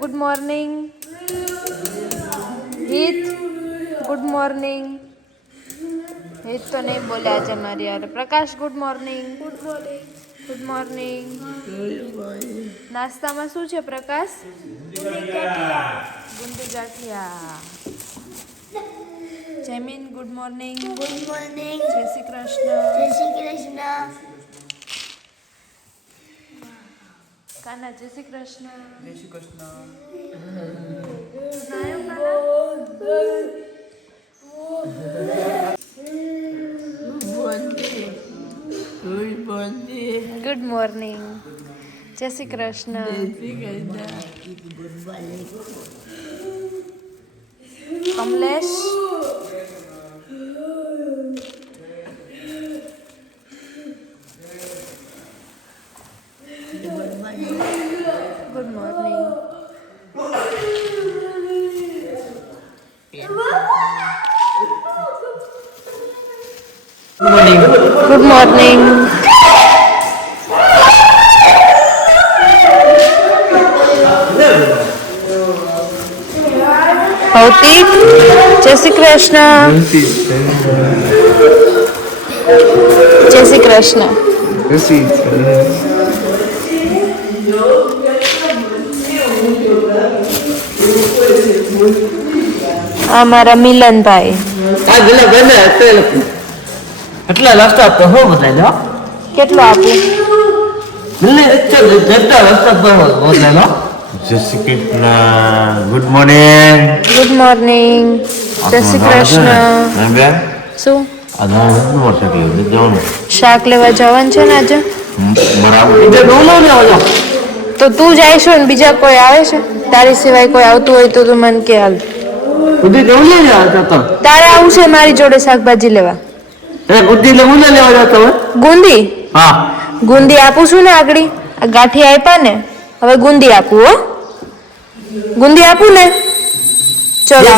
Good morning Hit. Good morning. Hit તો નહીં બોલે આજે મારી યાર. Prakash good morning. Good morning. નાસ્તામાં શું છે પ્રકાશ? ગુંદી ગાંઠિયા. Jaymin good morning. Good morning. જય શ્રી કૃષ્ણ. જય શ્રી કૃષ્ણ. કાના જય શ્રી કૃષ્ણ. જય શ્રી કૃષ્ણ. Good morning. જય Shri Krishna. Kamlesh good morning. Good morning. Bhautik જય શ્રી કૃષ્ણ. જય શ્રી કૃષ્ણ. આ મારા મિલનભાઈ. એટલા રસ્તા તો હો બતાવી કેટલો આપું? દો જય Shri Krishna. Good morning. Good morning. જય શ્રી કૃષ્ણ. શું શાક લેવા જવાનું છે ને આજે? બરાબર. તો તું જાય છો ને બીજા કોઈ આવે છે? તારી સિવાય કોઈ આવતું હોય તો તું મને કે હાલ. તારે આવું છે મારી જોડે શાકભાજી લેવા? ગુંદી? હા. ગુંદી આપું છું ને આગળ. આ ગાંઠી આપ્યા ને, હવે ગુંદી આપું. હો ગુંદી આપું ને. ચલો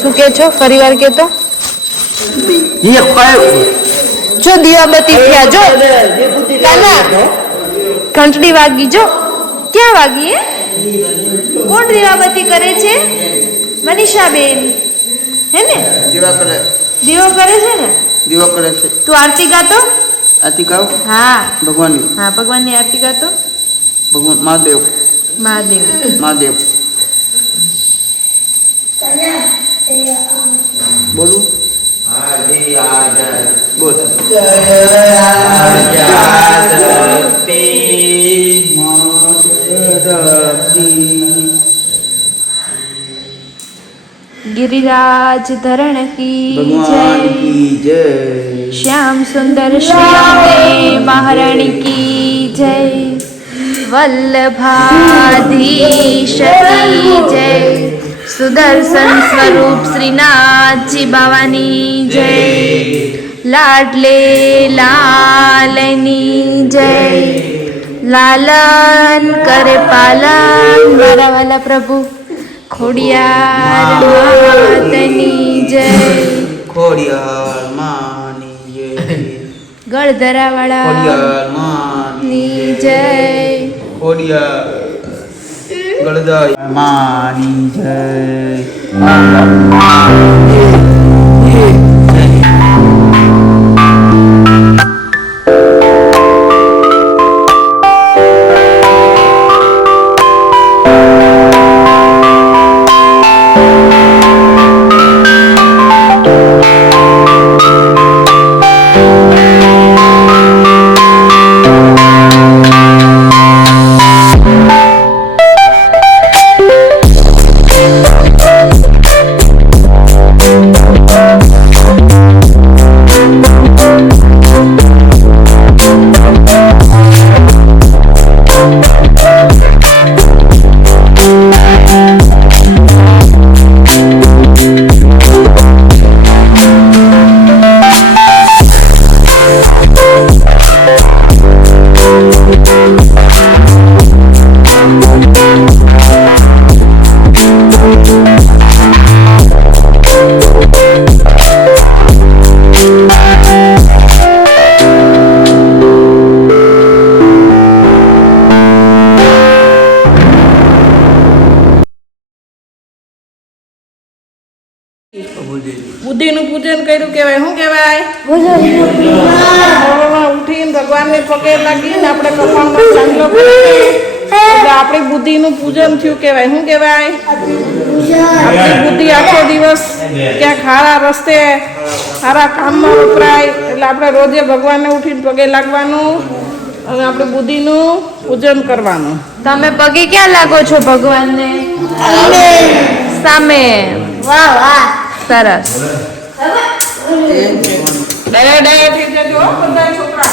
શું કે છો? ફરી વાર કેતો. જો દીવાબત્તી થયા. જો કાના ઘંટડી વાગી. જો ક્યાં વાગી? કોણ દીવાબત્તી કરે છે? મનીષાબેન હે ને? દીવો કરે છે ને? દીવો કરે છે. તું આરતી ગાતો? આરતી ગાઓ. હા ભગવાનની. હા ભગવાનની આરતી ગાતો. ભગવાન મહાદેવ. મહાદેવ. મહાદેવ બોલું. બોલ. गिरिराज धरण की भगवान की जय. श्याम सुंदर श्री अम्बे महारानी की जय. वल्लभाधीश की जय. सुदर्शन स्वरूप श्रीनाथ जी बावानी जय. लाडले लालनी जय. लालन करे पालन मारा वाला प्रभु ખોડિયાર માતની જય. ખોડિયાર માની જય. ગળધરાવાળા ખોડિયાર માની ની જય. ખોડિયાર ગળદાય માની જય. કર્યું કહેવાય? શું કહેવાય? સવારમાં ઉઠીને ભગવાનને પગે લાગીને આપણે કપાળમાં ચાંદલો કરીએ એટલે આપણી બુદ્ધિનું પૂજન થયું કહેવાય. શું કહેવાય? આપણી બુદ્ધિ આખો દિવસ ક્યાંક સારા રસ્તે સારા કામમાં વપરાય એટલે આપણે રોજે ભગવાનને ઉઠીને પગે લાગવાનું અને આપણી બુદ્ધિનું પૂજન કરવાનું. તમે પગે ક્યાં લાગો છો ભગવાનને? સામે. વાહ વાહ સરસ. ડાયા ડાયા થઈ જજો હો બધા છોકરા.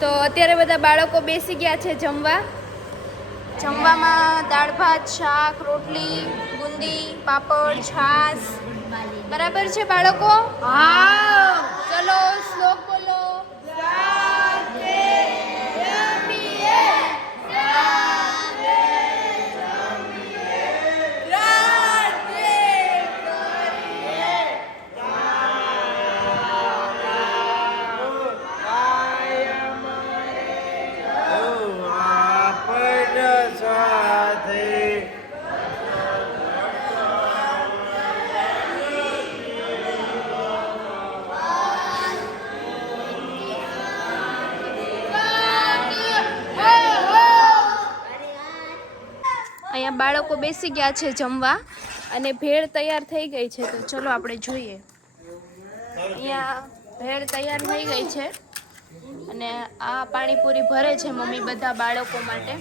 તો અત્યારે બધા બાળકો બેસી ગયા છે જમવા. જમવામાં દાળ ભાત, શાક, રોટલી, બુંદી, પાપડ, છાશ. બરાબર છે બાળકો? હા. ચલો શ્લોક બોલો. અહીંયા બાળકો બેસી ગયા છે જમવા અને ભેળ તૈયાર થઈ ગઈ છે. તો ચલો આપણે જોઈએ. અહીંયા ભેળ તૈયાર થઈ ગઈ છે અને આ પાણીપુરી ભરે છે મમ્મી બધા બાળકો માટે.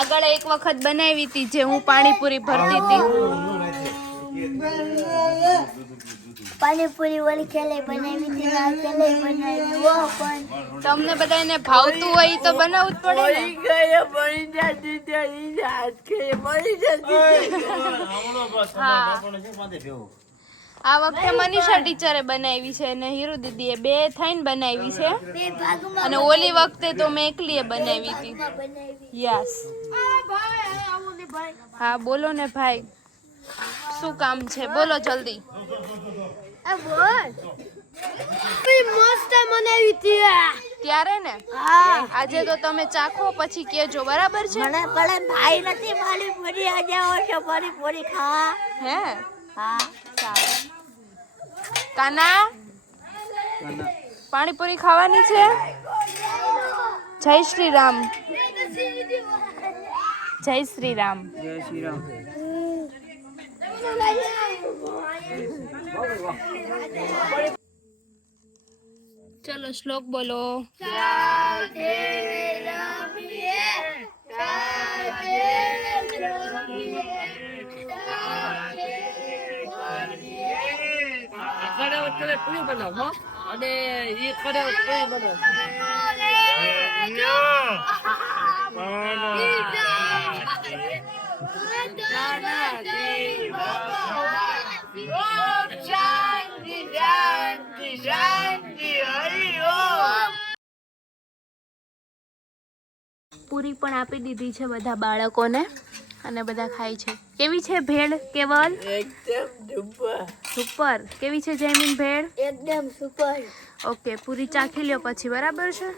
આગળ એક વખત બનાવી હતી જે હું પાણીપુરી ભરતી હતી. પાણીપુરી વાળી ખેલે બનાવી હતી ના ખેલે બનાવી વો પણ તમને બધાને ભાવતું હોય તો બનાવવું જ પડે. હા, આ વખતે મનીષા ટીચરે બનાવી છે અને હીરુ દીદીએ બે થઈને બનાવી છે બે ભાગમાં અને ઓલી વખતે તો મેં એકલીએ બનાવી હતી. યસ. હા બોલો ને ભાઈ, શું કામ છે? બોલો જલ્દી. આ બોલ મસ્ત બનાવી હતી ત્યારે ને હા આજે તો તમે ચાખો પછી કેજો. બરાબર છે? મને પણ ભાઈ નથી પાણીપુરી આજે આવો છો પાણીપુરી ખાવા હે હા સારું. કાના પાણીપુરી ખાવાની છે? જય શ્રી રામ. જય શ્રી રામ. ચલો શ્લોક બોલો. પૂરી પણ આપી દીધી છે બધા બાળકોને અને બધા ખાય છે. કેવી છે ભેળ કેવલ? એકદમ સુપર. કેવી છે જયમીન ભેળ? એકદમ સુપર. ઓકે પૂરી ચાખી લ્યો પછી. બરાબર છે?